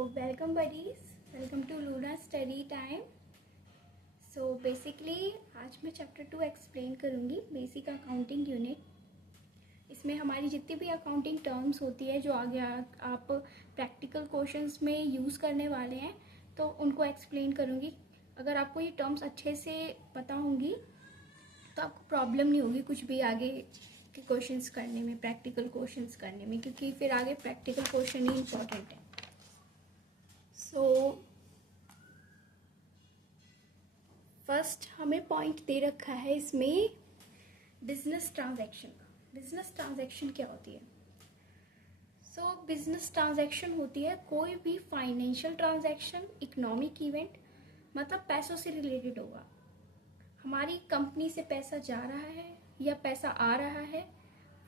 welcome buddies, welcome to Luna study time. So basically आज मैं chapter 2 explain करूँगी, basic accounting unit. इसमें हमारी जितनी भी अकाउंटिंग टर्म्स होती है जो आगे आप प्रैक्टिकल क्वेश्चंस में यूज़ करने वाले हैं, तो उनको एक्सप्लेन करूँगी। अगर आपको ये टर्म्स अच्छे से पता होंगी तो आपको प्रॉब्लम नहीं होगी कुछ भी आगे के क्वेश्चंस करने में, प्रैक्टिकल क्वेश्चंस करने में, क्योंकि फिर आगे प्रैक्टिकल क्वेश्चन ही इम्पोर्टेंट है। सो फर्स्ट हमें पॉइंट दे रखा है इसमें बिजनेस ट्रांजैक्शन का। बिजनेस ट्रांजैक्शन क्या होती है? सो बिजनेस ट्रांजैक्शन होती है कोई भी फाइनेंशियल ट्रांजैक्शन, इकोनॉमिक इवेंट, मतलब पैसों से रिलेटेड होगा। हमारी कंपनी से पैसा जा रहा है या पैसा आ रहा है,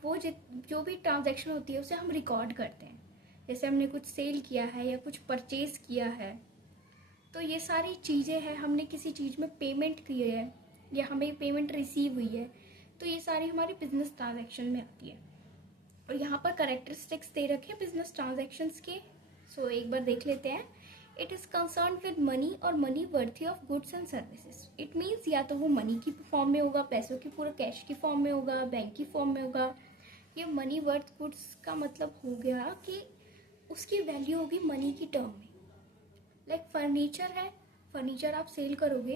वो जो भी ट्रांजैक्शन होती है उसे हम रिकॉर्ड करते हैं। जैसे हमने कुछ सेल किया है या कुछ परचेज किया है, तो ये सारी चीज़ें हैं। हमने किसी चीज़ में पेमेंट की है या हमें पेमेंट रिसीव हुई है, तो ये सारी हमारी बिजनेस ट्रांजैक्शन में आती है। और यहाँ पर कैरेक्टरिस्टिक्स दे रखे हैं बिजनेस ट्रांजैक्शंस के। सो एक बार देख लेते हैं। It is concern with money और money worthy of goods and services. It means या तो वो मनी की फॉर्म में होगा, पैसों की पूरा कैश की फॉर्म में होगा, बैंक की फॉर्म में होगा। ये मनी वर्थ गुड्स का मतलब हो गया कि उसकी वैल्यू होगी मनी की टर्म में। लाइक फर्नीचर है, फर्नीचर आप सेल करोगे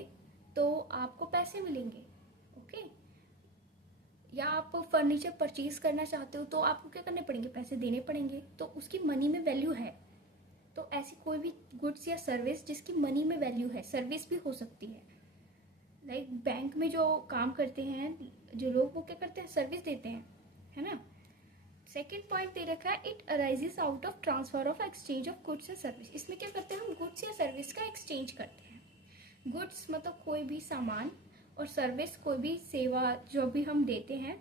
तो आपको पैसे मिलेंगे, ओके। या आप फर्नीचर परचेज करना चाहते हो तो आपको क्या करने पड़ेंगे, पैसे देने पड़ेंगे, तो उसकी मनी में वैल्यू है। तो ऐसी कोई भी गुड्स या सर्विस जिसकी मनी में वैल्यू है, सर्विस भी हो सकती है। लाइक बैंक में जो काम करते हैं जो लोग, वो क्या करते हैं, सर्विस देते हैं, है ना। सेकेंड पॉइंट दे रखा है it arises out of transfer of exchange of goods and service. इसमें क्या करते हैं, हम गुड्स या सर्विस का एक्सचेंज करते हैं। गुड्स मतलब कोई भी सामान, और सर्विस कोई भी सेवा जो भी हम देते हैं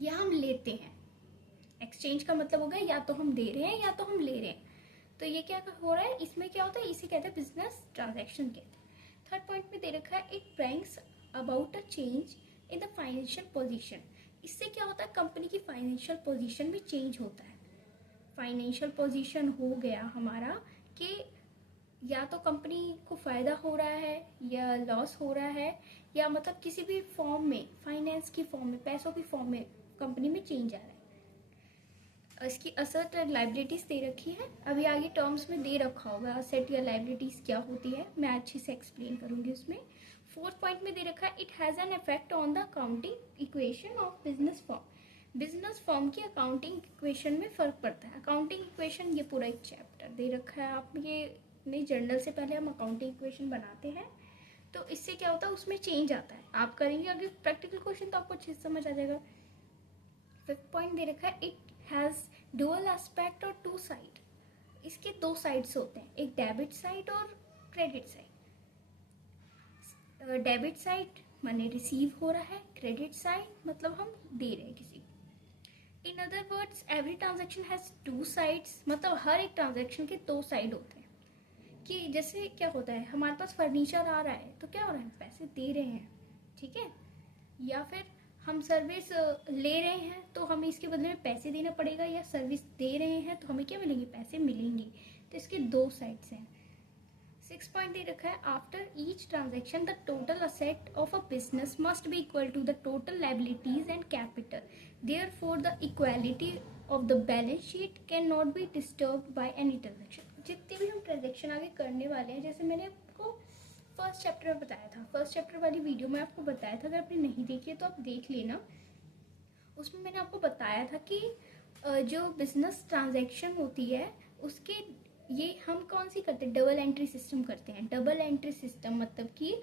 या हम लेते हैं। एक्सचेंज का मतलब होगा या तो हम दे रहे हैं या तो हम ले रहे हैं। तो ये क्या हो रहा है, इसमें क्या होता है, इसे कहते हैं बिजनेस ट्रांजैक्शन कहते हैं। थर्ड पॉइंट में दे रखा है it brings about a change in the financial position. इससे क्या होता है, कंपनी की फाइनेंशियल पोजीशन भी चेंज होता है। फाइनेंशियल पोजीशन हो गया हमारा कि या तो कंपनी को फ़ायदा हो रहा है या लॉस हो रहा है, या मतलब किसी भी फॉर्म में, फाइनेंस की फॉर्म में, पैसों की फॉर्म में कंपनी में चेंज आ रहा है। इसकी असेट और लाइबिलिटीज़ दे रखी है। अभी आगे टर्म्स में दे रखा होगा असेट या लाइबिलिटीज़ क्या होती है, मैं अच्छे से एक्सप्लेन करूँगी उसमें। फोर्थ पॉइंट में दे रखा है it has an effect on the accounting equation of business form. Business form की अकाउंटिंग इक्वेशन में फ़र्क पड़ता है। अकाउंटिंग इक्वेशन, ये पूरा एक चैप्टर दे रखा है। आप ये नहीं, जर्नल से पहले हम अकाउंटिंग इक्वेशन बनाते हैं, तो इससे क्या होता है, उसमें चेंज आता है। आप करेंगे अगर प्रैक्टिकल क्वेश्चन तो आपको अच्छे से समझ आ जाएगा। फिफ्थ पॉइंट दे रखा है इट हैज़ डुअल एस्पेक्ट और टू साइड। इसके दो साइड्स होते हैं, एक डेबिट साइड और क्रेडिट साइड। डेबिट साइड माने रिसीव हो रहा है, क्रेडिट साइड मतलब हम दे रहे हैं किसी को। In other words every transaction has two sides, मतलब हर एक ट्रांजैक्शन के दो साइड होते हैं। कि जैसे क्या होता है, हमारे पास फर्नीचर आ रहा है तो क्या हो रहा है, पैसे दे रहे हैं, ठीक है। या फिर हम सर्विस ले रहे हैं तो हमें इसके बदले में पैसे देना पड़ेगा, या सर्विस दे रहे हैं तो हमें क्या मिलेंगे, पैसे मिलेंगे। तो इसके दो साइड्स हैं। 6 पॉइंट दे रखा है after each transaction the total asset of a business must be equal to the total liabilities and capital. Therefore the equality of the balance sheet can not be disturbed by any transaction. जितने भी हम transaction आगे करने वाले हैं, जैसे मैंने आपको फर्स्ट चैप्टर में बताया था, फर्स्ट चैप्टर वाली वीडियो में आपको बताया था, अगर आपने नहीं देखी है तो आप देख लेना। उसमें मैंने आपको बताया था कि जो बिजनेस ट्रांजैक्शन होती है उसके, ये हम कौन सी करते हैं, डबल एंट्री सिस्टम करते हैं। डबल एंट्री सिस्टम मतलब कि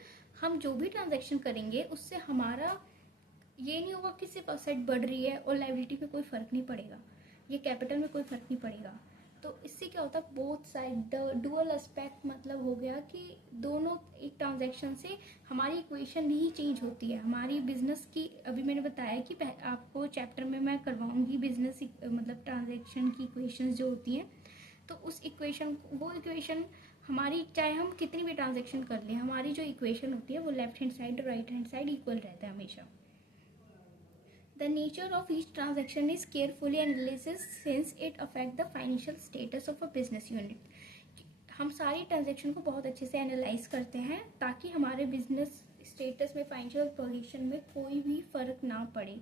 हम जो भी ट्रांजैक्शन करेंगे उससे हमारा ये नहीं होगा कि सिर्फ असेट बढ़ रही है और लायबिलिटी पे कोई फ़र्क नहीं पड़ेगा, ये कैपिटल में कोई फ़र्क नहीं पड़ेगा। तो इससे क्या होता है, बोथ साइड डुअल एस्पेक्ट मतलब हो गया कि दोनों, एक ट्रांजैक्शन से हमारी इक्वेशन नहीं चेंज होती है। हमारी बिजनेस की, अभी मैंने बताया कि आपको चैप्टर में मैं करवाऊंगी बिजनेस मतलब ट्रांजैक्शन की इक्वेशंस जो होती हैं, तो उस इक्वेशन, वो इक्वेशन हमारी, चाहे हम कितनी भी ट्रांजैक्शन कर लें, हमारी जो इक्वेशन होती है वो लेफ्ट हैंड साइड और राइट हैंड साइड इक्वल रहता है हमेशा। The nature of each transaction is carefully analyzed since it affects the financial status of a business unit. हम सारी ट्रांजैक्शन को बहुत अच्छे से एनालाइज करते हैं ताकि हमारे बिजनेस स्टेटस में, फाइनेंशियल पोजीशन में कोई भी फ़र्क ना पड़े।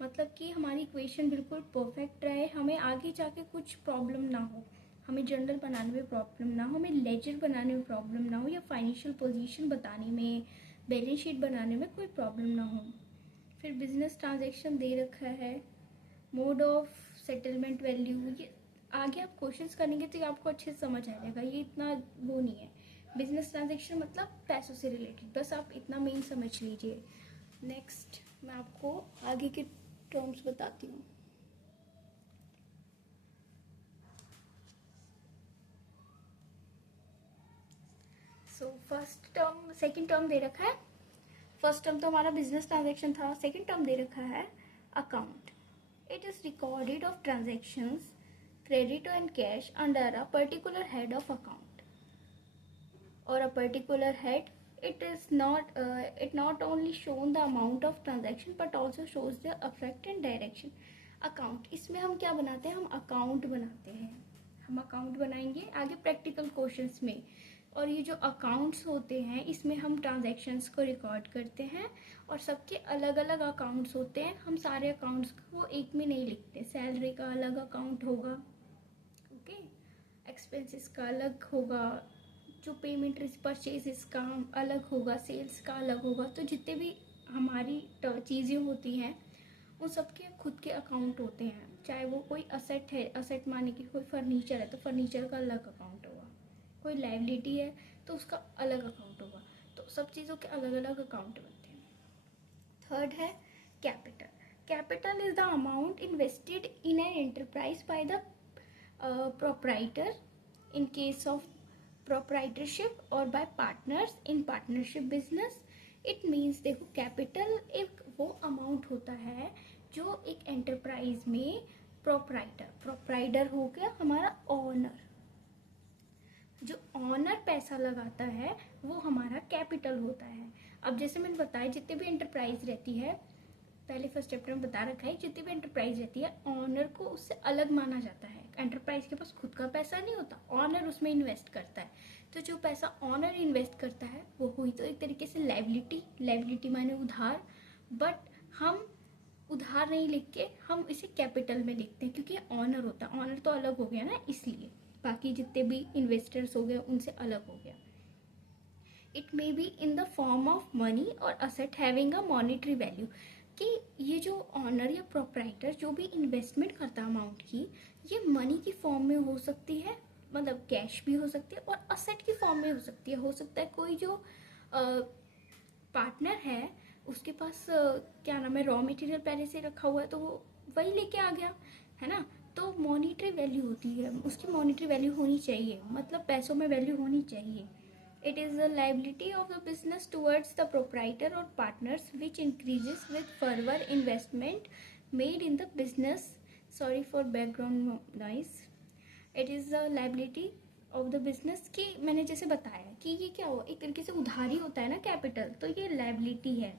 मतलब कि हमारी इक्वेशन बिल्कुल परफेक्ट रहे, हमें आगे जाके कुछ प्रॉब्लम ना हो, हमें जर्नल बनाने में प्रॉब्लम ना हो, हमें लेजर बनाने में प्रॉब्लम ना हो, या फाइनेंशियल पोजीशन बताने में, बैलेंस शीट बनाने में कोई प्रॉब्लम ना हो। फिर बिजनेस ट्रांजैक्शन दे रखा है, मोड ऑफ सेटलमेंट वैल्यू, ये आगे आप क्वेश्चंस करेंगे तो ये आपको अच्छे से समझ आ जाएगा, ये इतना वो नहीं है। बिजनेस ट्रांजैक्शन मतलब पैसों से रिलेटेड, बस आप इतना मेन समझ लीजिए। नेक्स्ट मैं आपको आगे के टर्म्स बताती हूँ। So first term, second term दे रखा है। फर्स्ट टर्म तो हमारा बिजनेस ट्रांजैक्शन था, सेकंड टर्म दे रखा है account. It is recorded of transactions credit and cash under a particular head of account or a particular head. It not only shown the amount of transaction but also shows the effect and direction. Account, इसमें हम क्या बनाते हैं, हम account बनाते हैं, हम account बनाएंगे आगे प्रैक्टिकल क्वेश्चंस में। और ये जो अकाउंट्स होते हैं इसमें हम ट्रांजैक्शंस को रिकॉर्ड करते हैं, और सबके अलग अलग अकाउंट्स होते हैं, हम सारे अकाउंट्स को एक में नहीं लिखते। सैलरी का अलग अकाउंट होगा, ओके, एक्सपेंसेस का अलग होगा, जो पेमेंट परचेजेस का अलग होगा, सेल्स का अलग होगा। तो जितने भी हमारी चीज़ें होती हैं उन सबके खुद के अकाउंट होते हैं। चाहे वो कोई असेट है, असेट माने कि कोई फर्नीचर है तो फर्नीचर का अलग अकाउंट होगा, कोई लायबिलिटी है तो उसका अलग अकाउंट होगा। तो सब चीज़ों के अलग अलग अकाउंट बनते हैं। थर्ड है capital. Capital is the amount invested in an enterprise by the proprietor in case of proprietorship or by partners in partnership business. It means देखो, कैपिटल एक वो अमाउंट होता है जो एक एंटरप्राइज में प्रोप्राइटर हो गया हमारा ओनर, जो ओनर पैसा लगाता है वो हमारा कैपिटल होता है। अब जैसे मैंने बताया, जितने भी एंटरप्राइज रहती है, पहले फर्स्ट चैप्टर में बता रखा है, जितनी भी एंटरप्राइज रहती है ऑनर को उससे अलग माना जाता है। एंटरप्राइज के पास खुद का पैसा नहीं होता, ऑनर उसमें इन्वेस्ट करता है। तो जो पैसा ऑनर इन्वेस्ट करता है वो हुई तो एक तरीके से लायबिलिटी माने उधार, बट हम उधार नहीं लिख के हम इसे कैपिटल में लिखते हैं क्योंकि ऑनर होता है। ऑनर तो अलग हो गया ना, इसलिए बाकी जितने भी इन्वेस्टर्स हो गए उनसे अलग हो गया। It may be in the form of money और asset having a monetary value, कि ये जो ऑनर या प्रोप्राइटर जो भी इन्वेस्टमेंट करता है अमाउंट की, ये मनी की फॉर्म में हो सकती है, मतलब कैश भी हो सकती है, और असेट की फॉर्म में हो सकती है। हो सकता है कोई जो पार्टनर है उसके पास क्या नाम है, रॉ मटेरियल पहले से रखा हुआ है तो वो वही लेके आ गया है ना। तो मॉनिटरी वैल्यू होती है, उसकी मॉनिटरी वैल्यू होनी चाहिए, मतलब पैसों में वैल्यू होनी चाहिए। It is the liability of the business towards the proprietor or partners which increases with further investment made in the business. Sorry for background noise. It is the liability of the business, कि मैंने जैसे बताया कि ये क्या हो, एक तरीके से उधारी होता है ना कैपिटल, तो ये लायबिलिटी है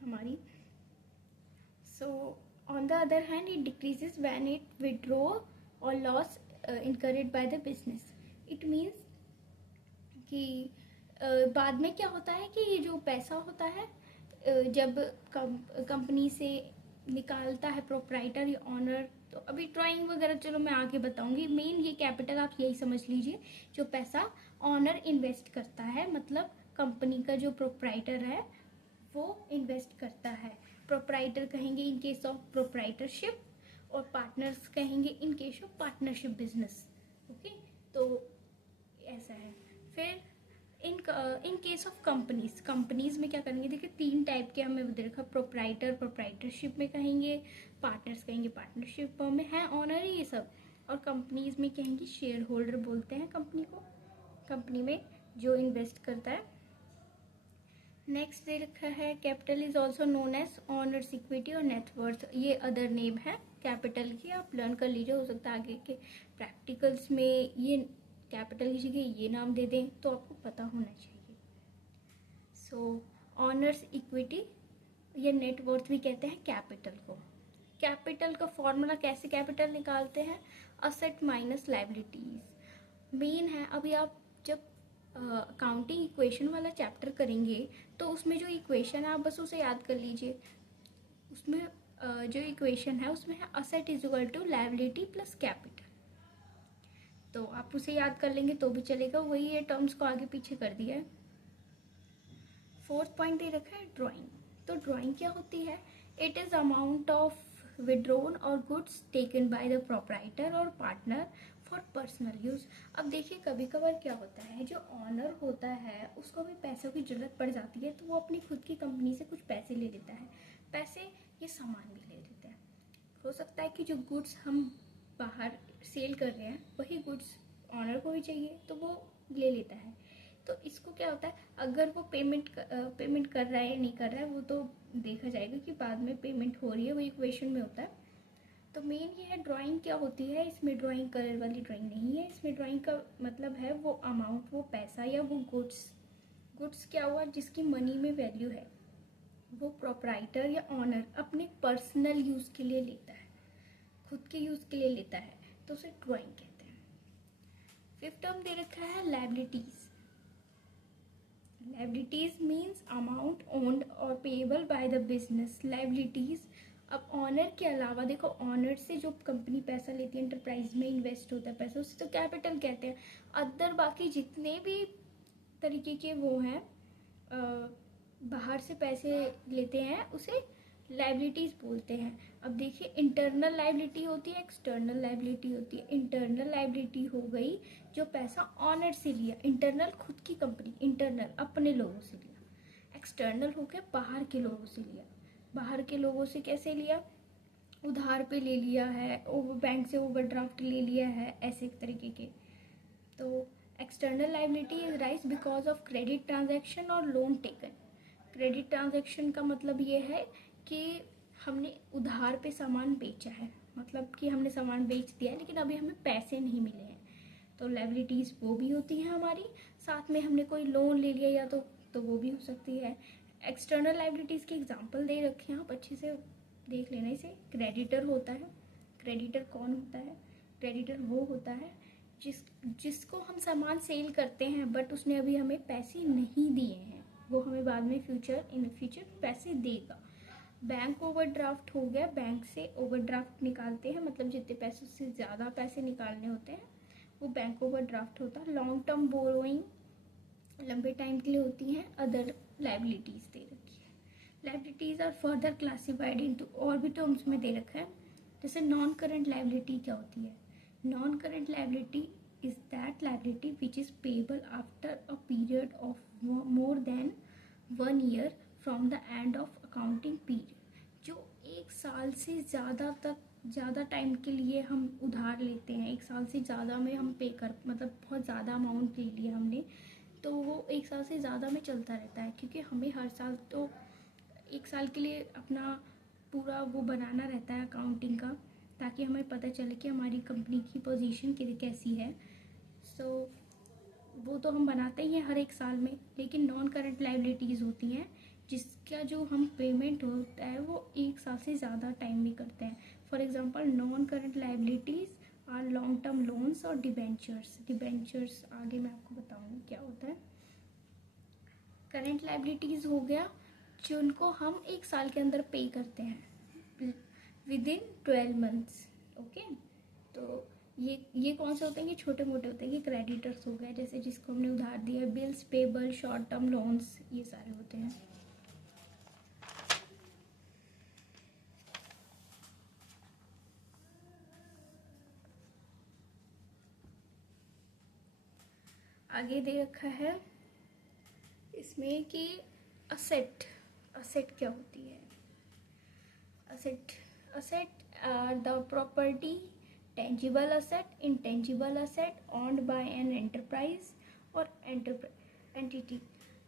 हमारी। So on the other hand it decreases when it withdraw or loss incurred by the business. It means कि बाद में क्या होता है कि ये जो पैसा होता है जब कंपनी से निकालता है प्रोप्राइटर या ऑनर, तो अभी ड्राइंग वगैरह चलो मैं आगे बताऊंगी। मेन ये कैपिटल आप यही समझ लीजिए, जो पैसा ऑनर इन्वेस्ट करता है, मतलब कंपनी का जो प्रोप्राइटर है वो इन्वेस्ट करता है। प्रोप्राइटर कहेंगे इन केस ऑफ प्रोप्राइटरशिप, और पार्टनर्स कहेंगे in case of partnership business. Okay, तो ऐसा है। फिर इन केस ऑफ कंपनीज में क्या करेंगे, देखिए 3 टाइप के हमें देखा, प्रोप्राइटर प्रोप्राइटरशिप में कहेंगे, पार्टनर्स कहेंगे पार्टनरशिप में है, ऑनर है ये सब, और कंपनीज में कहेंगे शेयर होल्डर बोलते हैं कंपनी को, कंपनी में जो इन्वेस्ट करता है। नेक्स्ट दे रखा है capital is also known as owners equity और नेटवर्थ, ये अदर नेम है कैपिटल की, आप लर्न कर लीजिए, हो सकता है आगे के प्रैक्टिकल्स में ये कैपिटल की जगह ये नाम दे दें, तो आपको पता होना चाहिए। सो ऑनर्स इक्विटी या नेटवर्थ भी कहते हैं कैपिटल को। कैपिटल का फॉर्मूला कैसे कैपिटल निकालते हैं, असेट माइनस लायबिलिटीज। मेन है। अभी आप जब अकाउंटिंग इक्वेशन वाला चैप्टर करेंगे तो उसमें जो इक्वेशन है आप बस उसे याद कर लीजिए। उसमें जो इक्वेशन है उसमें है asset is equal to liability plus capital. तो आप उसे याद कर लेंगे तो भी चलेगा, वही ये टर्म्स को आगे पीछे कर दिया है। फोर्थ पॉइंट दे रखा है ड्राइंग। तो ड्राइंग क्या होती है? It is amount of withdrawn और goods taken by the proprietor और पार्टनर फॉर पर्सनल यूज। अब देखिए कभी कभार क्या होता है, जो ऑनर होता है उसको भी पैसों की जरूरत पड़ जाती है तो वो अपनी खुद की कंपनी से कुछ पैसे ले लेता है। पैसे ये सामान भी ले लेता है। हो सकता है कि जो गुड्स हम बाहर सेल कर रहे हैं वही गुड्स ऑनर को भी चाहिए तो वो ले लेता है। तो इसको क्या होता है, अगर वो पेमेंट कर रहा है या नहीं कर रहा है वो तो देखा जाएगा कि बाद में पेमेंट हो रही है, वो इक्वेशन में होता है। तो मेन ये है ड्राइंग क्या होती है। इसमें ड्राइंग कलर वाली ड्राइंग नहीं है। इसमें ड्राइंग का मतलब है वो अमाउंट, वो पैसा या वो गुड्स क्या हुआ जिसकी मनी में वैल्यू है, वो प्रोप्राइटर या ऑनर अपने पर्सनल यूज़ के लिए लेता है, खुद के यूज़ के लिए लेता है, तो उसे ड्राइंग कहते हैं। फिफ्थ टर्म दे रखा है liabilities. Liabilities means amount owned और payable by the business. Liabilities, अब ऑनर के अलावा देखो, ऑनर से जो कंपनी पैसा लेती है, एंटरप्राइज में इन्वेस्ट होता है पैसा, उसे तो कैपिटल कहते हैं। अदर बाकी जितने भी तरीके के वो हैं बाहर से पैसे लेते हैं उसे लायबिलिटीज बोलते हैं। अब देखिए इंटरनल लायबिलिटी होती है, एक्सटर्नल लायबिलिटी होती है। इंटरनल लायबिलिटी हो गई जो पैसा ऑनर से लिया, इंटरनल खुद की कंपनी, इंटरनल अपने लोगों से लिया। एक्सटर्नल हो गया बाहर के लोगों से लिया। बाहर के लोगों से कैसे लिया? उधार पे ले लिया है, बैंक से ओवरड्राफ्ट ले लिया है, ऐसे तरीके के। तो external liability is rise because of credit transaction और लोन टेकन। क्रेडिट ट्रांजैक्शन का मतलब ये है कि हमने उधार पे सामान बेचा है, मतलब कि हमने सामान बेच दिया है लेकिन अभी हमें पैसे नहीं मिले हैं, तो लायबिलिटीज़ वो भी होती हैं हमारी। साथ में हमने कोई लोन ले लिया या तो वो भी हो सकती है। एक्सटर्नल लायबिलिटीज़ के एग्जांपल दे रखे हैं, आप अच्छे से देख लेना इसे। क्रेडिटर होता है। क्रेडिटर कौन होता है? क्रेडिटर वो होता है जिसको हम सामान सेल करते हैं बट उसने अभी हमें पैसे नहीं दिए हैं, वो हमें बाद में इन फ्यूचर पैसे देगा। बैंक ओवरड्राफ्ट हो गया, बैंक से ओवरड्राफ्ट निकालते हैं, मतलब जितने पैसों से ज़्यादा पैसे निकालने होते हैं वो बैंक ओवरड्राफ्ट होता है। लॉन्ग टर्म बोरोइंग लंबे टाइम के लिए होती हैं। अदर लायबिलिटीज़ दे रखी है। Liabilities are further classified into, और भी टर्म्स में दे रखा है। जैसे नॉन करंट लायबिलिटी क्या होती है? Non current liability is that liability which is payable after a period of more than 1 year from the end of accounting period. जो 1 साल से ज़्यादा टाइम के लिए हम उधार लेते हैं, 1 साल से ज़्यादा में हम पे कर, मतलब बहुत ज़्यादा अमाउंट ले लिया हमने, तो वो 1 साल से ज़्यादा में चलता रहता है, क्योंकि हमें हर साल तो 1 साल के लिए अपना पूरा वो बनाना रहता है अकाउंटिंग का, ताकि हमें पता चले कि हमारी कंपनी की पोजीशन कैसी है। सो वो तो हम बनाते ही हैं हर 1 साल में। लेकिन नॉन करंट लायबिलिटीज़ होती हैं जिसका जो हम पेमेंट होता है वो 1 साल से ज़्यादा टाइम में करते हैं। For example non current liabilities are long term loans और डिबेंचर्स। डिबेंचर्स आगे मैं आपको बताऊँगी क्या होता है। करंट लायबिलिटीज़ हो गया जिनको हम 1 साल के अंदर पे करते हैं विद इन 12 मंथ्स। ओके, तो ये कौन से होते हैं? ये छोटे मोटे होते हैं। ये क्रेडिटर्स हो गए, जैसे जिसको हमने उधार दिया, bills payable, short term loans, ये सारे होते हैं। आगे दे रखा है इसमें कि असेट क्या होती है? Asset are the property, tangible asset, intangible asset owned by an enterprise और entity।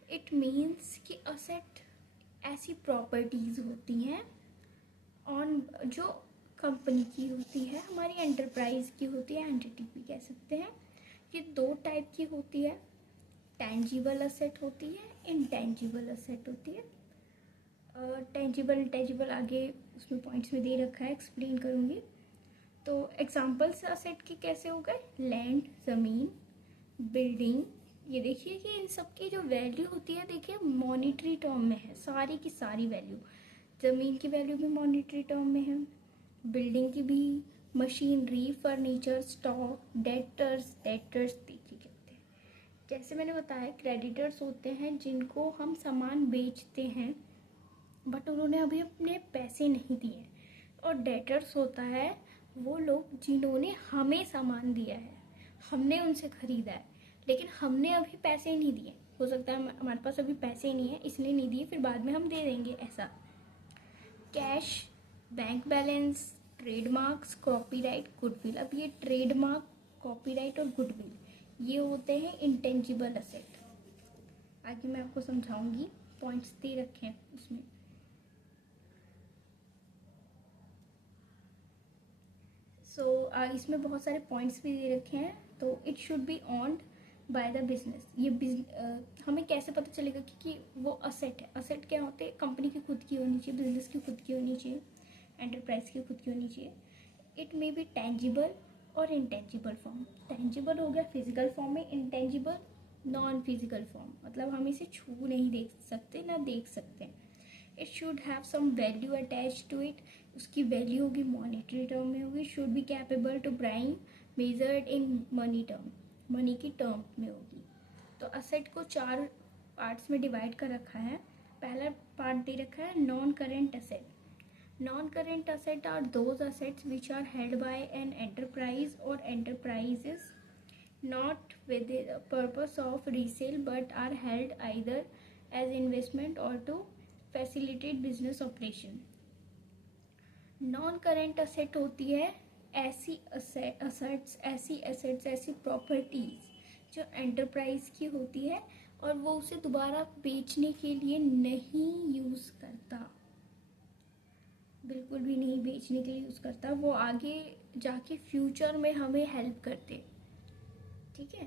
इट मीन्स कि असेट ऐसी प्रॉपर्टीज़ होती हैं ऑन, जो कंपनी की होती है, हमारी एंटरप्राइज की होती है, एंटिटी भी कह सकते हैं। ये 2 टाइप की होती है, टेंजिबल असेट होती है, इंटेंजिबल असेट होती है। टेंजिबल इंटेंजिबल आगे उसमें पॉइंट्स में दे रखा है, एक्सप्लेन करूँगी। तो एग्जांपल्स असेट के कैसे हो गए? लैंड ज़मीन, बिल्डिंग, ये देखिए कि इन सब की जो वैल्यू होती है, देखिए मॉनेटरी टर्म में है, सारी की सारी वैल्यू। ज़मीन की वैल्यू भी मॉनेटरी टर्म में है, बिल्डिंग की भी, मशीनरी, फर्नीचर, स्टॉक, डेटर्स देखिए क्या होते हैं। जैसे मैंने बताया, क्रेडिटर्स होते हैं जिनको हम सामान बेचते हैं बट उन्होंने अभी अपने पैसे नहीं दिए, और डेटर्स होता है वो लोग जिन्होंने हमें सामान दिया है, हमने उनसे ख़रीदा है लेकिन हमने अभी पैसे नहीं दिए। हो सकता है हमारे पास अभी पैसे नहीं है इसलिए नहीं दिए, फिर बाद में हम दे देंगे ऐसा। Cash, bank balance, trademarks, copyright, goodwill. अब ये ट्रेडमार्क, कॉपीराइट और गुडविल ये होते हैं इंटेंजिबल असेट। आगे मैं आपको समझाऊंगी, पॉइंट्स दे रखे हैं उसमें। इसमें बहुत सारे पॉइंट्स भी दे रखे हैं। तो it should be owned bye the business. ये हमें कैसे पता चलेगा कि वो असेट है। असेट क्या होते हैं, कंपनी की खुद की होनी चाहिए, बिजनेस की खुद की होनी चाहिए, एंटरप्राइज की खुद की होनी चाहिए। इट मे बी टेंजिबल और इंटेंजिबल फॉर्म। टेंजिबल हो गया फिजिकल फॉर्म में, इंटेंजिबल नॉन फिजिकल फॉर्म, मतलब हम इसे छू नहीं देख सकते ना देख सकते हैं। It should have some value attach to it, उसकी वैल्यू होगी मॉनेटरी टर्म में होगी। Should be capable to bring measured in money term, money की टर्म में होगी। तो असेट को 4 पार्ट्स में डिवाइड कर रखा है। पहला पार्ट दे रखा है non current asset. Non current asset are those assets which are held by an enterprise और enterprises not with the purpose of resale but are held either as investment or to facilitate business operation. Non current asset होती है ऐसी assets, ऐसी properties जो enterprise की होती है और वो उसे दोबारा बेचने के लिए नहीं यूज़ करता, बिल्कुल भी नहीं बेचने के लिए यूज़ करता, वो आगे जाके फ्यूचर में हमें हेल्प करते। ठीक है,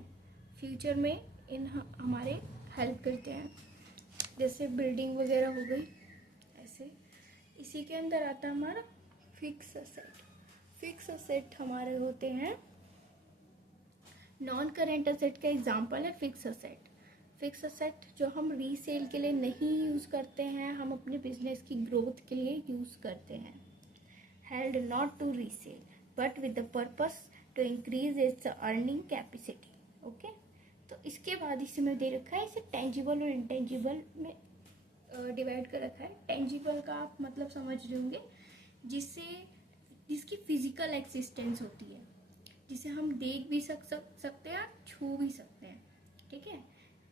फ्यूचर में हमारे हेल्प करते हैं, जैसे बिल्डिंग वगैरह हो गई ऐसे। इसी के अंदर आता है हमारा फिक्स असेट। फिक्स असेट हमारे होते हैं, नॉन करेंट असेट का एग्जांपल है फिक्स असेट। फिक्स असेट जो हम रीसेल के लिए नहीं यूज़ करते हैं, हम अपने बिजनेस की ग्रोथ के लिए यूज़ करते हैं। Held not to resale but with the purpose to increase its earning capacity. Okay, तो इसके बाद इसमें दे रखा है, इसे टेंजिबल और इंटेंजिबल में डिवाइड कर रखा है। टेंजिबल का आप मतलब समझ रहे होंगे, जिसकी फिजिकल एक्सिस्टेंस होती है, जिसे हम देख भी सकते हैं, छू भी सकते हैं। ठीक है,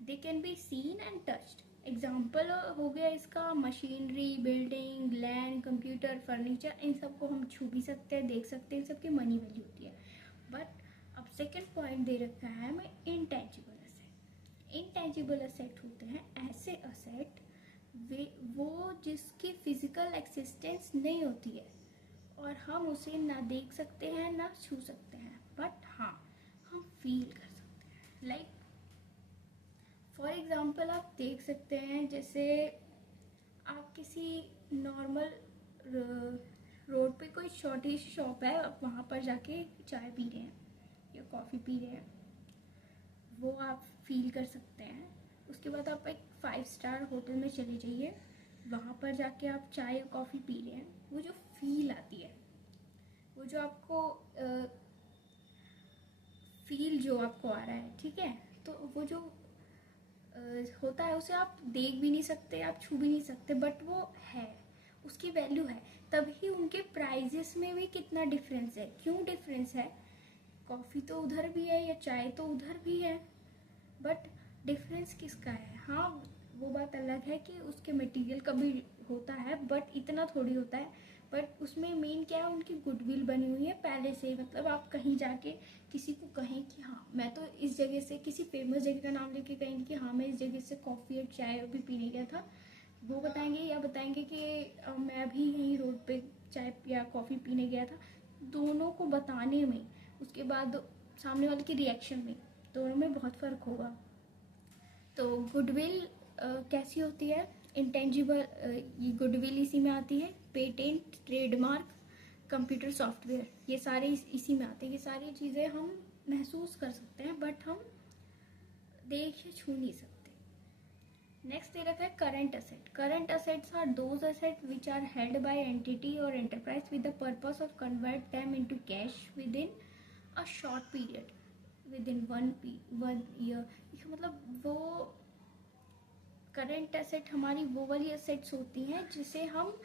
they can be seen and touched. Example हो गया इसका machinery, building, land, computer, furniture, इन सबको हम छू भी सकते हैं, देख सकते हैं, इन सबकी मनी वैल्यू होती है। बट अब सेकेंड पॉइंट दे रखा है हमें इंटेंजिबल असेट। इंटेंजिबल असेट होते हैं ऐसे असेट वो जिसकी फिजिकल एक्सिस्टेंस नहीं होती है और हम उसे ना देख सकते हैं ना छू सकते हैं, बट हाँ हम फील कर सकते हैं। लाइक फॉर एग्जाम्पल आप देख सकते हैं, जैसे आप किसी नॉर्मल रोड पे कोई छोटी सी शॉप है, आप वहाँ पर जाके चाय पी रहे हैं या कॉफ़ी पी रहे हैं, वो आप फील कर सकते हैं। उसके बाद आप एक 5 स्टार होटल में चले जाइए, वहाँ पर जाके आप चाय या कॉफ़ी पी रहे हैं, वो जो फील आती है, वो जो आपको फील जो आपको आ रहा है, ठीक है, तो वो जो होता है उसे आप देख भी नहीं सकते, आप छू भी नहीं सकते, बट वो है, उसकी वैल्यू है। तभी उनके प्राइजेस में भी कितना डिफरेंस है। क्यों डिफरेंस है, कॉफ़ी तो उधर भी है या चाय तो उधर भी है, बट डिफरेंस किसका है। हाँ वो बात अलग है कि उसके मटेरियल का भी होता है, बट इतना थोड़ी होता है। बट उसमें मेन क्या है, उनकी गुडविल बनी हुई है पहले से ही। मतलब आप कहीं जाके किसी को कहें कि हाँ मैं तो इस जगह से, किसी फेमस जगह का नाम लेके कहेंगे कि हाँ मैं इस जगह से कॉफ़ी और चाय भी पीने गया था, वो बताएंगे या बताएंगे कि मैं अभी यहीं रोड पे चाय या कॉफ़ी पीने गया था। दोनों को बताने में, उसके बाद सामने वाले की रिएक्शन में, दोनों में बहुत फ़र्क होगा। तो गुडविल कैसी होती है, इंटेंजिबल, ये गुडविल इसी में आती है। पेटेंट, ट्रेडमार्क, कंप्यूटर सॉफ्टवेयर, ये सारे इसी में आते हैं। ये सारी चीज़ें हम महसूस कर सकते हैं बट हम देख या छू नहीं सकते। नेक्स्ट दे रखा है current asset. Current assets are those asset which are held by entity और enterprise with the purpose of convert them into cash within a short period, within one year. मतलब वो current asset हमारी वो वाली assets होती हैं जिसे हम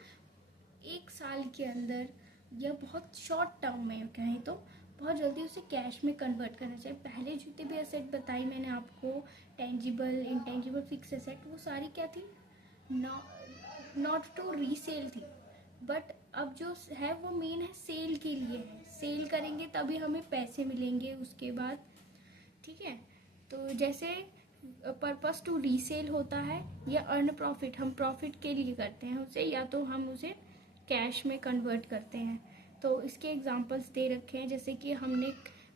एक साल के अंदर या बहुत शॉर्ट टर्म में कहें तो बहुत जल्दी उसे कैश में कन्वर्ट करना चाहिए। पहले जितने भी एसेट बताई मैंने आपको, टेंजिबल, इंटेंजिबल, फिक्स एसेट, वो सारी क्या थी, नॉट टू रीसेल थी। बट अब जो है वो मेन है सेल के लिए है। सेल करेंगे तभी हमें पैसे मिलेंगे उसके बाद, ठीक है। तो जैसे पर्पस टू रीसेल होता है या अर्न प्रॉफिट, हम प्रॉफिट के लिए करते हैं उसे, या तो हम उसे कैश में कन्वर्ट करते हैं। तो इसके एग्जांपल्स दे रखे हैं, जैसे कि हमने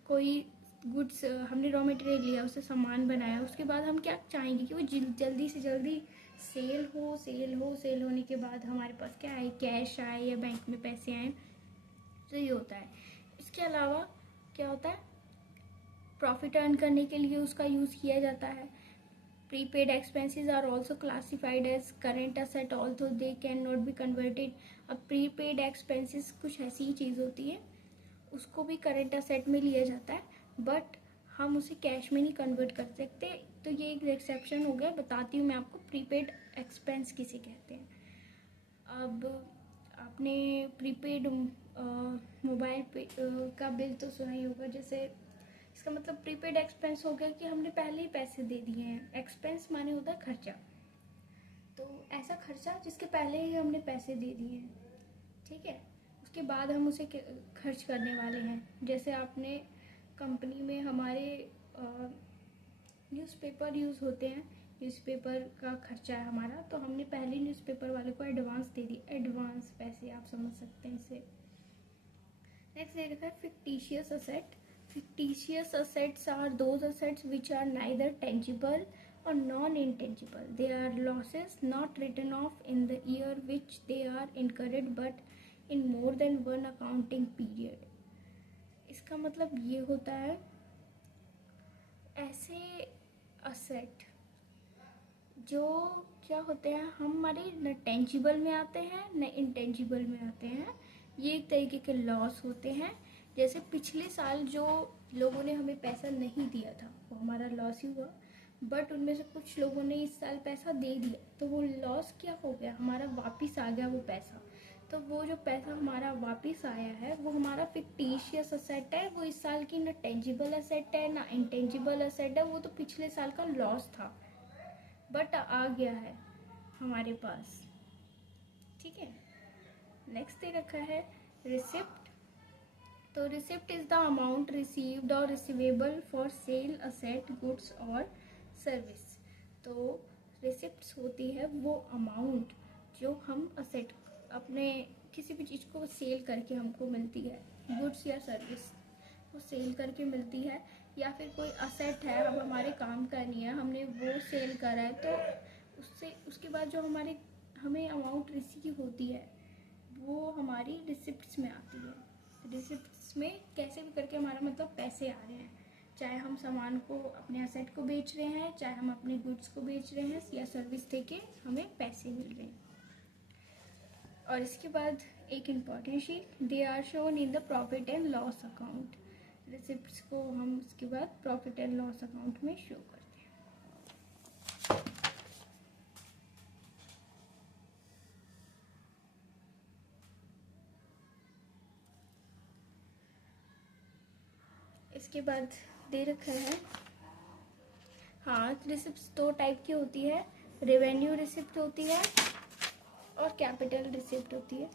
कोई गुड्स, हमने रॉ मटेरियल लिया, उससे सामान बनाया, उसके बाद हम क्या चाहेंगे कि वो जल्दी से जल्दी सेल होने के बाद हमारे पास क्या आए, कैश आए या बैंक में पैसे आए। तो ये होता है। इसके अलावा क्या होता है, प्रॉफिट अर्न करने के लिए उसका यूज़ किया जाता है। Prepaid expenses are also classified as current asset also they can not be converted. अब प्रीपेड एक्सपेंसेस कुछ ऐसी ही चीज़ होती है, उसको भी करेंट असेट में लिया जाता है, बट हम उसे कैश में नहीं कन्वर्ट कर सकते। तो ये एक एक्सेप्शन हो गया। बताती हूँ मैं आपको प्रीपेड एक्सपेंस किसे कहते हैं। अब आपने प्रीपेड मोबाइल पे का बिल तो सुना ही होगा। जैसे इसका मतलब प्रीपेड एक्सपेंस हो गया कि हमने पहले ही पैसे दे दिए हैं। एक्सपेंस माने होता है खर्चा, तो ऐसा खर्चा जिसके पहले ही हमने पैसे दे दिए हैं, ठीक है, उसके बाद हम उसे खर्च करने वाले हैं। जैसे आपने कंपनी में हमारे न्यूज़पेपर यूज़ होते हैं, न्यूज़पेपर का खर्चा है हमारा, तो हमने पहले न्यूज़पेपर वाले को एडवांस दे दी, एडवांस पैसे आप समझ सकते हैं इसे। नेक्स्ट दे रखा है fictitious asset. Fictitious assets are those assets which are neither tangible or non-intangible. They are losses not written off in the year which they are incurred but in more than one accounting period. इसका मतलब ये होता है, ऐसे asset जो क्या होते हैं, हमारे न टेंजिबल में आते हैं न इंटेंजिबल में आते हैं। ये एक तरीके के लॉस होते हैं। जैसे पिछले साल जो लोगों ने हमें पैसा नहीं दिया था वो हमारा लॉस ही हुआ, बट उनमें से कुछ लोगों ने इस साल पैसा दे दिया, तो वो लॉस क्या हो गया, हमारा वापस आ गया वो पैसा। तो वो जो पैसा हमारा वापस आया है वो हमारा फिक्टिशियस असेट है। वो इस साल की ना टेंजिबल असेट है ना इंटेंजिबल असेट है, वो तो पिछले साल का लॉस था बट आ गया है हमारे पास, ठीक है। नेक्स्ट दे रखा है रिसिप्ट। तो receipt is the amount received और receivable for sale asset goods और सर्विस। तो रिसिप्ट्स होती है वो अमाउंट जो हम असेट अपने किसी भी चीज़ को सेल करके हमको मिलती है, गुड्स या सर्विस वो सेल करके मिलती है, या फिर कोई असेट है अब हमारे काम का नहीं है, हमने वो सेल करा है, तो उससे उसके बाद जो हमें अमाउंट रिसीव होती है वो हमारी रिसिप्ट्स में आती है। रिसिप्ट्स में कैसे भी करके हमारा मतलब पैसे आ रहे हैं, चाहे हम सामान को, अपने असेट को बेच रहे हैं, चाहे हम अपने गुड्स को बेच रहे हैं या सर्विस देके हमें पैसे मिल रहे हैं। और इसके बाद एक important sheet, they are shown in the profit and loss account. Receipts को हम उसके बाद प्रॉफिट एंड लॉस अकाउंट में शो करते हैं। इसके बाद दे रखा है, हाँ, रिसिप्ट्स दो टाइप की होती है, रेवेन्यू रिसिप्ट होती है और कैपिटल रिसिप्ट होती है।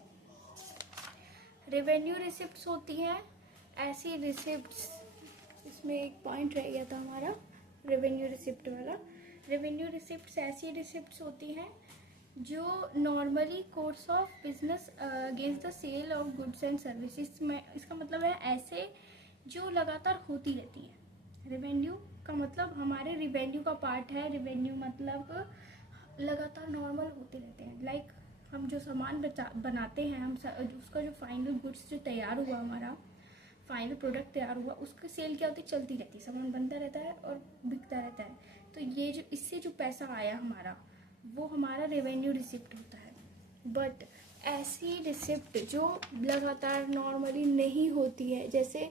रेवेन्यू रिसिप्ट्स होती हैं ऐसी रिसिप्ट्स, इसमें एक पॉइंट रह गया था हमारा रेवेन्यू रिसिप्ट वाला। रेवेन्यू रिसिप्ट्स ऐसी रिसिप्ट्स होती हैं जो normally course of business against the sale of goods and services में, इसका मतलब है ऐसे जो लगातार होती रहती है। रेवेन्यू का मतलब हमारे रिवेन्यू का पार्ट है। रेवेन्यू मतलब लगातार नॉर्मल होते रहते हैं। लाइक हम जो सामान बनाते हैं, हम उसका जो फाइनल गुड्स जो तैयार हुआ, हमारा फाइनल प्रोडक्ट तैयार हुआ, उसकी सेल क्या होती है, चलती रहती है, सामान बनता रहता है और बिकता रहता है। तो ये जो इससे जो पैसा आया हमारा, वो हमारा रेवेन्यू रिसिप्ट होता है। बट ऐसी रिसिप्ट जो लगातार नॉर्मली नहीं होती है, जैसे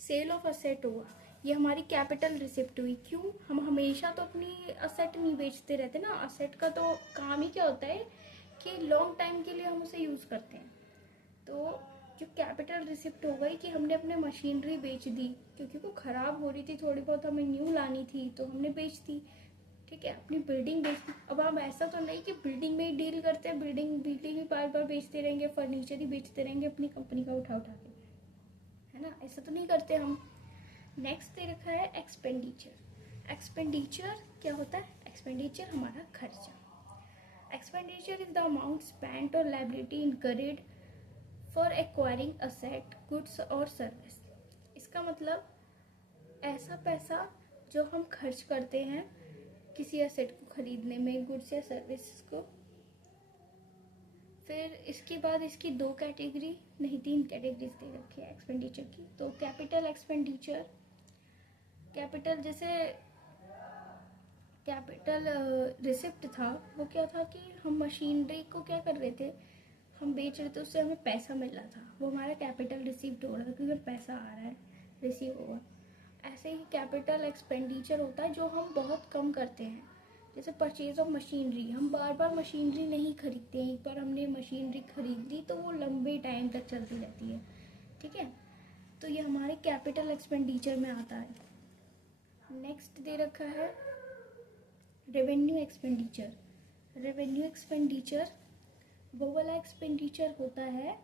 सेल ऑफ असेट हुआ, ये हमारी कैपिटल रिसिप्ट हुई। क्यों? हम हमेशा तो अपनी असेट नहीं बेचते रहते ना। असेट का तो काम ही क्या होता है कि लॉन्ग टाइम के लिए हम उसे यूज़ करते हैं। तो जो कैपिटल रिसिप्ट हो गई कि हमने अपने मशीनरी बेच दी, क्योंकि वो ख़राब हो रही थी, थोड़ी बहुत हमें न्यू लानी थी तो हमने बेच दी, ठीक है, अपनी बिल्डिंग बेच दी। अब हम ऐसा तो नहीं कि बिल्डिंग में ही डील करते हैं, बिल्डिंग ही बार बार बेचते रहेंगे, फर्नीचर ही बेचते रहेंगे अपनी कंपनी का उठा उठा के, है ना, ऐसा तो नहीं करते हम। नेक्स्ट दे रखा है एक्सपेंडिचर। एक्सपेंडिचर क्या होता है? एक्सपेंडिचर हमारा खर्चा। Expenditure is the amount spent और liability incurred for acquiring asset, goods और सर्विस। इसका मतलब ऐसा पैसा जो हम खर्च करते हैं किसी असेट को खरीदने में, गुड्स या सर्विस को। फिर इसके बाद इसकी 2 कैटेगरी नहीं 3 कैटेगरीज दे रखी है एक्सपेंडिचर की। तो कैपिटल एक्सपेंडिचर, कैपिटल जैसे कैपिटल रिसिप्ट था, वो क्या था कि हम मशीनरी को क्या कर रहे थे, हम बेच रहे थे, उससे हमें पैसा मिल रहा था, वो हमारा कैपिटल रिसिप्ट हो रहा था क्योंकि पैसा आ रहा है, रिसीव होगा। ऐसे ही कैपिटल एक्सपेंडिचर होता है जो हम बहुत कम करते हैं, जैसे परचेज ऑफ मशीनरी। हम बार बार मशीनरी नहीं खरीदते हैं, एक बार हमने मशीनरी खरीद ली तो वो लंबे टाइम तक चलती रहती है, ठीक है। तो ये हमारे कैपिटल एक्सपेंडिचर में आता है। नेक्स्ट दे रखा है रेवेन्यू एक्सपेंडिचर। रेवेन्यू एक्सपेंडिचर वो वाला एक्सपेंडिचर होता है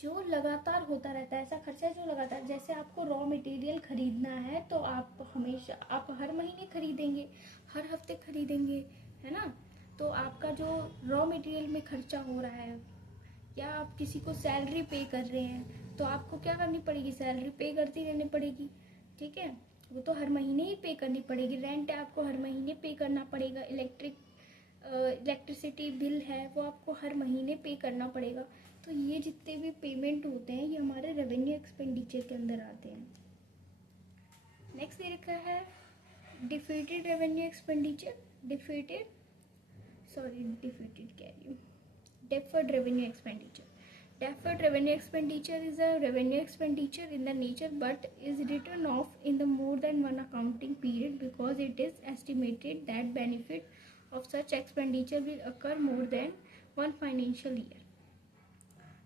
जो लगातार होता रहता है। ऐसा खर्चा जो लगातार, जैसे आपको रॉ मटेरियल खरीदना है तो आप हमेशा, आप हर महीने खरीदेंगे, हर हफ्ते खरीदेंगे, है ना। तो आपका जो रॉ मटेरियल में खर्चा हो रहा है, या आप किसी को सैलरी पे कर रहे हैं तो आपको क्या करनी पड़ेगी, सैलरी पे करती रहनी पड़ेगी, ठीक है। वो तो हर महीने ही पे करनी पड़ेगी। रेंट है, आपको हर महीने पे करना पड़ेगा। इलेक्ट्रिसिटी बिल है, वो आपको हर महीने पे करना पड़ेगा। तो ये जितने भी पेमेंट होते हैं ये हमारे रेवेन्यू एक्सपेंडिचर के अंदर आते हैं। नेक्स्ट दे रखा है डिफीटेड रेवेन्यू एक्सपेंडिचर। डिफीटेड कह रही हूँ, deferred revenue expenditure. Deferred revenue expenditure is a revenue expenditure in the nature but is written off in the more than one accounting period because it is estimated that benefit of such expenditure will occur more than one financial year.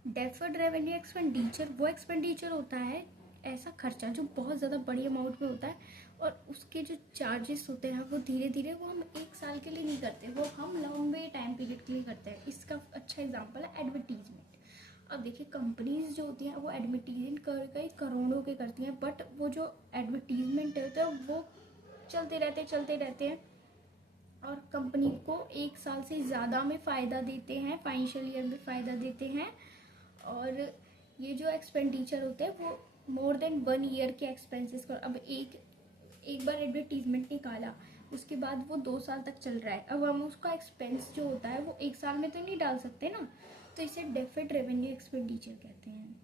Deferred revenue expenditure वो expenditure होता है, ऐसा खर्चा जो बहुत ज़्यादा बड़ी amount में होता है और उसके जो चार्जेस होते हैं वो धीरे धीरे, वो हम 1 साल के लिए नहीं करते, वो हम लंबे टाइम पीरियड के लिए करते हैं। इसका अच्छा एग्जांपल है एडवर्टीजमेंट। अब देखिए कंपनीज जो होती हैं वो एडवर्टीजमेंट कर कई करोड़ों के करती हैं, बट वो जो एडवर्टीजमेंट होता है वो चलते रहते हैं और कंपनी को 1 साल से ज़्यादा में फ़ायदा देते हैं, फाइनेंशियल ईयर में फ़ायदा देते हैं। और ये जो एक्सपेंडिचर होते हैं वो मोर देन 1 ईयर के एक्सपेंसेस को, अब एक बार एडवर्टीजमेंट निकाला उसके बाद वो 2 साल तक चल रहा है, अब हम उसका एक्सपेंस जो होता है वो 1 साल में तो नहीं डाल सकते ना, तो इसे डेफर्ड रेवेन्यू एक्सपेंडिचर कहते हैं।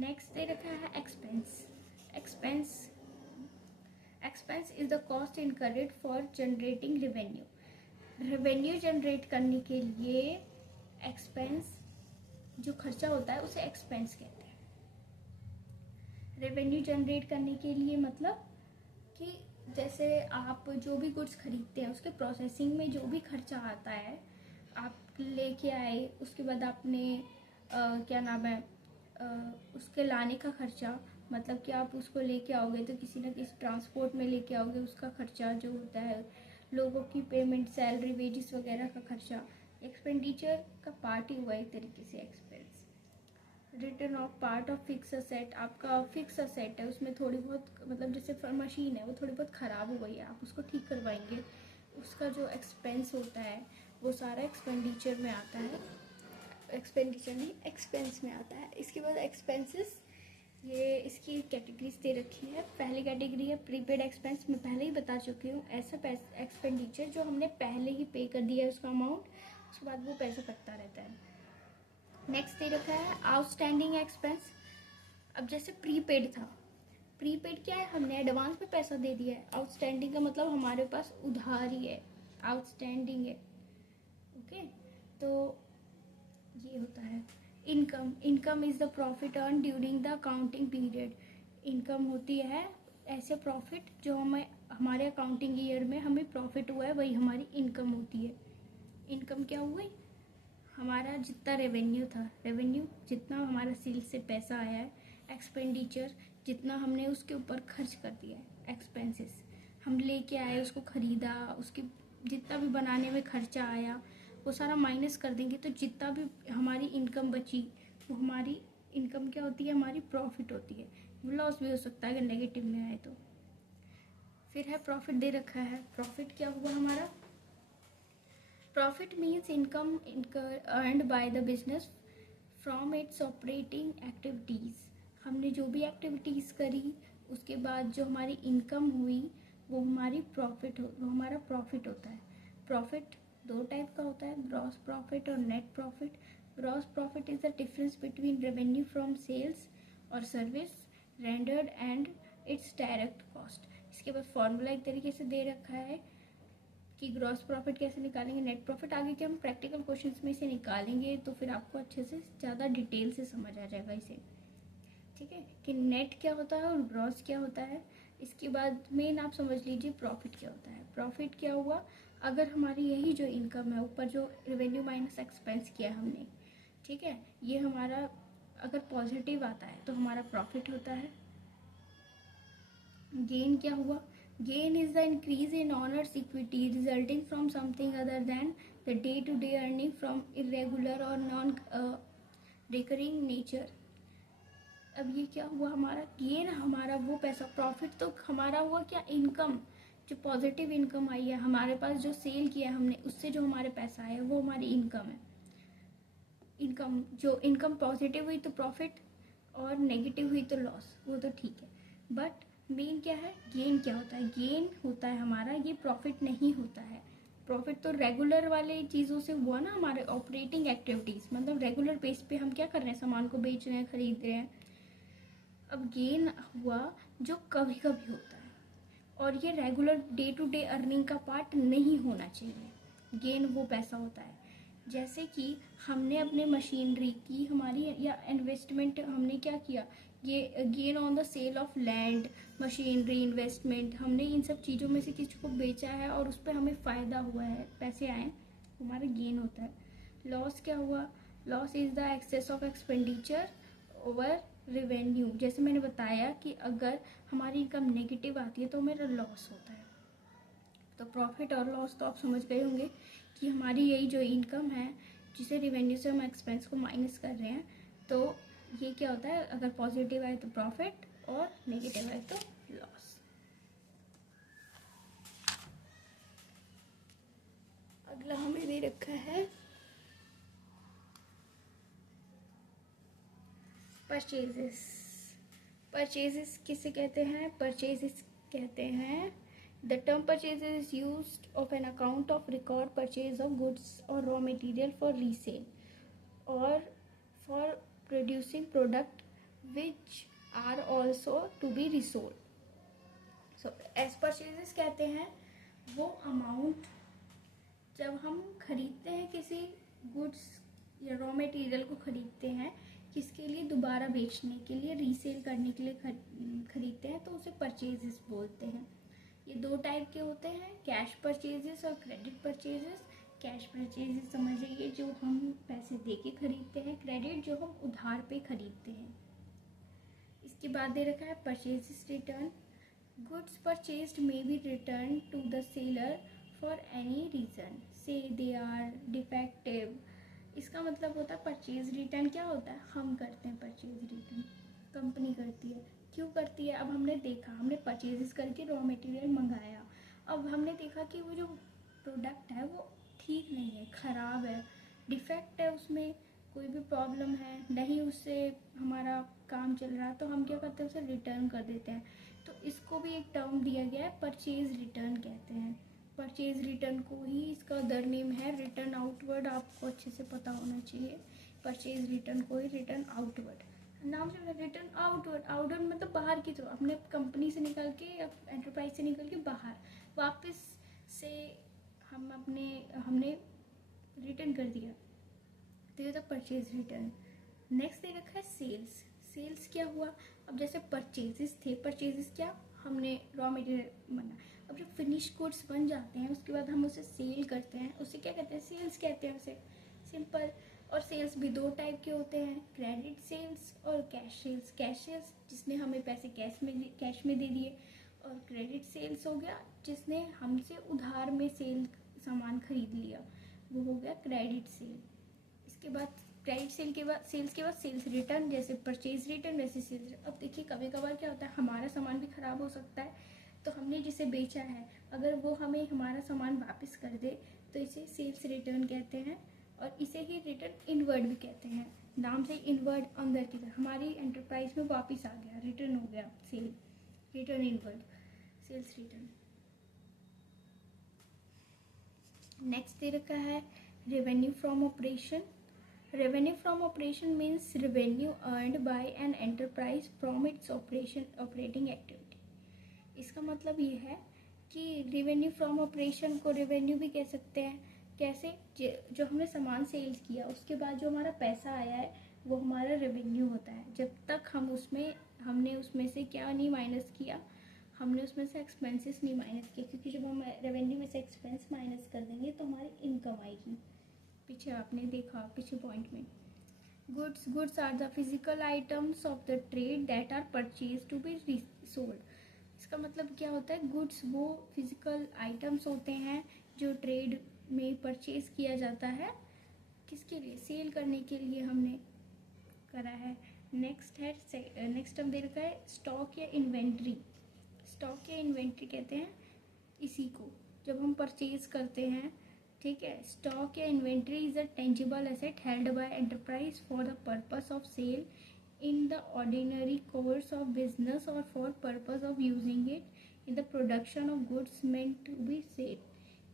नेक्स्ट दे रखा है expense. Expense is the cost incurred for generating revenue. Revenue generate करने के लिए एक्सपेंस जो खर्चा होता है उसे एक्सपेंस कहते हैं। रेवेन्यू जनरेट करने के लिए मतलब कि जैसे आप जो भी गुड्स खरीदते हैं उसके प्रोसेसिंग में जो भी खर्चा आता है, आप लेके आए उसके बाद आपने क्या नाम है उसके लाने का खर्चा, मतलब कि आप उसको लेके आओगे तो किसी न किसी ट्रांसपोर्ट में लेके आओगे, उसका खर्चा जो होता है, लोगों की पेमेंट, सैलरी, वेजेस वगैरह का खर्चा, एक्सपेंडिचर का पार्ट ही हुआ एक तरीके से expense. Return of part of fix asset, आपका फिक्स असेट है उसमें थोड़ी बहुत, मतलब जैसे मशीन है वो थोड़ी बहुत ख़राब हो गई है, आप उसको ठीक करवाएंगे, उसका जो एक्सपेंस होता है वो सारा एक्सपेंडिचर में आता है, एक्सपेंडिचर नहीं एक्सपेंस में आता है। इसके बाद एक्सपेंसेस, ये इसकी कैटेगरीज दे रखी है। पहली कैटेगरी है प्रीपेड एक्सपेंस, मैं पहले ही बता चुकी हूँ, ऐसा एक्सपेंडिचर जो हमने पहले ही पे कर दिया है उसका अमाउंट, उसके बाद वो पैसा कटता रहता है। नेक्स्ट दे रखा है आउटस्टैंडिंग एक्सपेंस। अब जैसे प्रीपेड था, प्रीपेड क्या है, हमने एडवांस में पैसा दे दिया है। आउटस्टैंडिंग का मतलब हमारे पास उधारी है, आउटस्टैंडिंग है। ओके, तो ये होता है income. Income is the profit earn during the accounting period. Income होती है ऐसे प्रॉफिट जो हमें हमारे अकाउंटिंग ईयर में हमें प्रॉफिट हुआ है, वही हमारी इनकम होती है। इनकम क्या हुई, हमारा जितना रेवेन्यू था, रेवेन्यू जितना हमारा सेल्स से पैसा आया है, एक्सपेंडिचर जितना हमने उसके ऊपर खर्च कर दिया है, एक्सपेंसेस हम लेके आए, उसको ख़रीदा, उसके जितना भी बनाने में खर्चा आया वो सारा माइनस कर देंगे, तो जितना भी हमारी इनकम बची वो हमारी इनकम क्या होती है, हमारी प्रॉफिट होती है। लॉस भी हो सकता है अगर नेगेटिव में आए तो। फिर है प्रॉफिट दे रखा है। प्रॉफिट क्या हुआ हमारा, profit means income earned bye the business from its operating activities. हमने जो भी एक्टिविटीज़ करी उसके बाद जो हमारी इनकम हुई वो हमारी प्रॉफिट वो हमारा प्रॉफिट होता है। प्रॉफिट दो टाइप का होता है, ग्रॉस प्रॉफिट और net profit. Gross profit is the difference between revenue from sales और service rendered and its direct cost. इसके बाद फॉर्मूला एक तरीके से दे रखा है कि ग्रॉस प्रॉफिट कैसे निकालेंगे, नेट प्रॉफिट आगे के हम प्रैक्टिकल क्वेश्चंस में से निकालेंगे, तो फिर आपको अच्छे से ज़्यादा डिटेल से समझ आ जाएगा इसे। ठीक है, कि नेट क्या होता है और ग्रॉस क्या होता है। इसके बाद मेन आप समझ लीजिए प्रॉफिट क्या होता है। प्रॉफिट क्या हुआ, अगर हमारी यही जो इनकम है, ऊपर जो रेवेन्यू माइनस एक्सपेंस किया हमने, ठीक है, ये हमारा अगर पॉजिटिव आता है तो हमारा प्रॉफिट होता है। गेन क्या हुआ, gain is the increase in owner's equity resulting from something other than the day-to-day earning from irregular or non-recurring nature। अब ये क्या हुआ हमारा गेन, हमारा वो पैसा, प्रॉफिट तो हमारा हुआ क्या, इनकम, जो पॉजिटिव इनकम आई है हमारे पास, जो सेल किया हमने उससे जो हमारे पैसा आया वो हमारी इनकम है। इनकम जो इनकम पॉजिटिव हुई तो प्रॉफिट और नेगेटिव हुई तो लॉस, वो तो ठीक है। बट मेन क्या है, गेन क्या होता है, गेन होता है हमारा, ये प्रॉफिट नहीं होता है। प्रॉफिट तो रेगुलर वाले चीज़ों से हुआ ना, हमारे ऑपरेटिंग एक्टिविटीज़, मतलब रेगुलर बेस पे हम क्या कर रहे हैं, सामान को बेच रहे हैं, खरीद रहे हैं। अब गेन हुआ जो कभी कभी होता है, और ये regular day to day earning का पार्ट नहीं होना चाहिए। गेन वो पैसा होता है जैसे कि हमने अपने मशीनरी की हमारी या इन्वेस्टमेंट हमने क्या किया, ये gain on the sale of land, machinery, investment, हमने इन सब चीज़ों में से किसी को बेचा है और उस पर हमें फ़ायदा हुआ है, पैसे आए, हमारा गेन होता है। लॉस क्या हुआ, loss is the excess of expenditure over revenue. जैसे मैंने बताया कि अगर हमारी इनकम नेगेटिव आती है तो मेरा लॉस होता है। तो प्रॉफिट और लॉस तो आप समझ गए होंगे कि हमारी यही जो इनकम है जिसे रेवेन्यू से हम एक्सपेंस को माइनस कर रहे हैं, तो ये क्या होता है, अगर पॉजिटिव आए तो प्रॉफिट और नेगेटिव आए तो लॉस। अगला हमें दे रखा है परचेजेस। परचेजेस किसे कहते हैं, परचेजेस कहते हैं the term purchases is used of an account of record purchase of goods or raw material for resale or for producing product which are also to be resold। so as purchases कहते हैं वो amount जब हम खरीदते हैं किसी goods या raw material को खरीदते हैं किसके लिए, दोबारा बेचने के लिए, रीसेल करने के लिए खरीदते हैं, तो उसे परचेजेस बोलते हैं। ये दो टाइप के होते हैं, कैश परचेजेस और क्रेडिट परचेजेस। कैश परचेजेस समझ लीजिए जो हम पैसे दे के खरीदते हैं, क्रेडिट जो हम उधार पे खरीदते हैं। इसके बाद दे रखा है purchases return. Goods purchased may be return to the seller for any reason से दे आर डिफेक्टिव। इसका मतलब होता है परचेज रिटर्न क्या होता है, हम करते हैं परचेज रिटर्न, कंपनी करती है। क्यों करती है, अब हमने देखा, हमने परचेजेस करके रॉ मटेरियल मंगाया, अब हमने देखा कि वो जो प्रोडक्ट है वो ठीक नहीं है, ख़राब है, डिफेक्ट है, उसमें कोई भी प्रॉब्लम है नहीं, उससे हमारा काम चल रहा है, तो हम क्या करते हैं, उसे रिटर्न कर देते हैं। तो इसको भी एक टर्म दिया गया है, परचेज रिटर्न कहते हैं। परचेज रिटर्न को ही इसका अदर नेम है रिटर्न आउटवर्ड, आपको अच्छे से पता होना चाहिए। परचेज रिटर्न को ही रिटर्न आउटवर्ड नाम से रिटर्न आउटवर्ड, आउटवर्ड मतलब बाहर की तरफ, अपने कंपनी से निकल के या एंटरप्राइज से निकल के बाहर वापस से हमने रिटर्न कर दिया, तो ये था परचेज रिटर्न। नेक्स्ट दे रखा है सेल्स। सेल्स क्या हुआ, अब जैसे परचेजेस थे, परचेजेस क्या, हमने रॉ मटेरियल बना, अब जब फिनिश गुड्स बन जाते हैं उसके बाद हम उसे सेल करते हैं, उसे क्या कहते हैं, सेल्स कहते हैं उसे, सिंपल। और सेल्स भी दो टाइप के होते हैं, क्रेडिट सेल्स और कैश सेल्स। कैश सेल्स जिसने हमें पैसे कैश में दे दिए, और क्रेडिट सेल्स हो गया जिसने हमसे उधार में सामान खरीद लिया, वो हो गया क्रेडिट सेल। इसके बाद क्रेडिट सेल्स के बाद सेल्स रिटर्न, जैसे परचेज रिटर्न वैसे सेल्स। अब देखिए कभी कभार क्या होता है, हमारा सामान भी ख़राब हो सकता है, तो हमने जिसे बेचा है अगर वो हमें हमारा सामान वापस कर दे तो इसे सेल्स रिटर्न कहते हैं, और इसे ही रिटर्न इनवर्ड भी कहते हैं। नाम से इनवर्ड, अंदर की तरफ हमारी एंटरप्राइज में वापस आ गया, रिटर्न हो गया sale, return inward, sales return. Next दे रखा है revenue from operation. Revenue from operation means revenue earned by an enterprise from its operating activity. इसका मतलब ये है कि रेवेन्यू फ्रॉम ऑपरेशन को रेवेन्यू भी कह सकते हैं। कैसे, जो हमने सामान सेल्स किया उसके बाद जो हमारा पैसा आया है वो हमारा रेवेन्यू होता है, जब तक हमने उसमें से क्या नहीं माइनस किया, हमने उसमें से एक्सपेंसेस नहीं माइनस किया, क्योंकि जब हम रेवेन्यू में से एक्सपेंस माइनस कर देंगे तो हमारी इनकम आएगी। पीछे आपने देखा पिछले पॉइंट में, goods are the physical items of the trade that are purchase to be sold. इसका मतलब क्या होता है, गुड्स वो फिजिकल आइटम्स होते हैं जो ट्रेड में परचेज किया जाता है, किसके लिए, सेल करने के लिए हमने करा है। नेक्स्ट हम दे रखा है स्टॉक या इन्वेंट्री। स्टॉक या इन्वेंट्री कहते हैं इसी को, जब हम परचेज करते हैं, ठीक है। स्टॉक या inventory is a tangible asset held by enterprise for the purpose of sale in the ordinary course of business और for purpose of using it in the production of goods meant to be sale.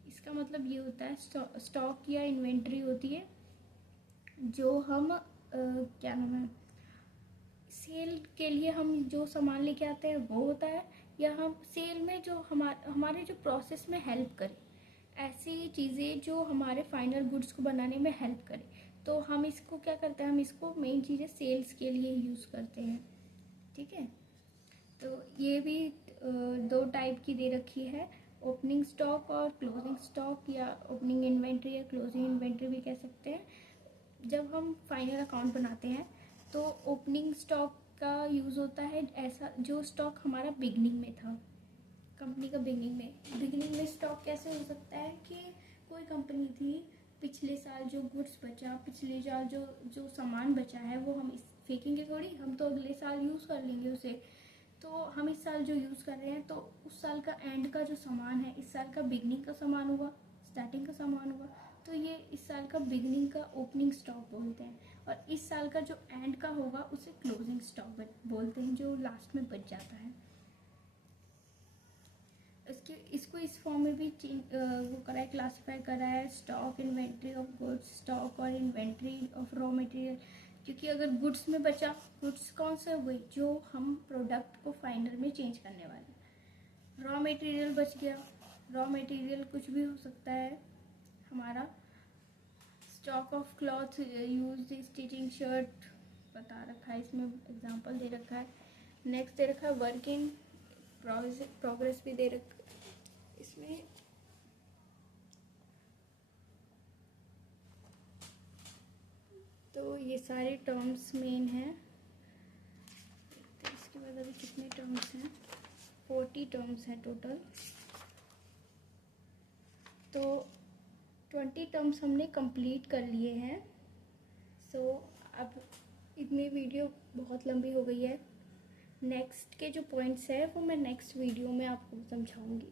इसका मतलब ये होता है, stock या inventory होती है जो हम क्या नाम है, सेल के लिए हम जो सामान लेके आते हैं वो होता है, या हम सेल में जो हमारे जो प्रोसेस में हेल्प करे, ऐसी चीज़ें जो हमारे फाइनल गुड्स को बनाने में हेल्प करे, तो हम इसको क्या करते हैं, हम इसको मेन चीज़ें सेल्स के लिए यूज़ करते हैं, ठीक है। तो ये भी दो टाइप की दे रखी है, ओपनिंग स्टॉक और क्लोजिंग स्टॉक, या ओपनिंग इन्वेंट्री या क्लोजिंग इन्वेंट्री भी कह सकते हैं। जब हम फाइनल अकाउंट बनाते हैं तो ओपनिंग स्टॉक का यूज़ होता है ऐसा जो स्टॉक हमारा बिगनिंग में था, कंपनी का बिगनिंग में स्टॉक कैसे हो सकता है कि कोई कंपनी थी, पिछले साल जो गुड्स बचा, पिछले साल जो सामान बचा है वो हम फेंकेंगे थोड़ी, हम तो अगले साल यूज़ कर लेंगे उसे। तो हम इस साल जो यूज़ कर रहे हैं तो उस साल का एंड का जो सामान है इस साल का बिगनिंग का सामान हुआ, स्टार्टिंग का सामान हुआ, तो ये इस साल का बिगनिंग का ओपनिंग स्टॉक बोलते हैं, और इस साल का जो एंड का होगा उसे क्लोजिंग स्टॉक बोलते हैं, जो लास्ट में बच जाता है। इसको इस फॉर्म में भी वो करा है, क्लासीफाई करा है, stock inventory of goods, stock और इन्वेंट्री ऑफ रॉ मटेरियल। क्योंकि अगर गुड्स में बचा, गुड्स कौन से हुए, जो हम प्रोडक्ट को फाइनल में चेंज करने वाले। रॉ मटेरियल बच गया, रॉ मटेरियल कुछ भी हो सकता है हमारा। Stock of cloth use stitching shirt बता रखा है, इसमें एग्जांपल दे रखा है। नेक्स्ट दे रखा है वर्क इन प्रोग्रेस भी दे रखा इसमें। तो ये सारे टर्म्स मेन हैं। तो इसके बाद अभी कितने टर्म्स हैं, 40 टर्म्स हैं टोटल। तो 20 टर्म्स हमने कंप्लीट कर लिए हैं। सो अब इतनी वीडियो बहुत लंबी हो गई है, नेक्स्ट के जो पॉइंट्स है वो मैं नेक्स्ट वीडियो में आपको समझाऊंगी।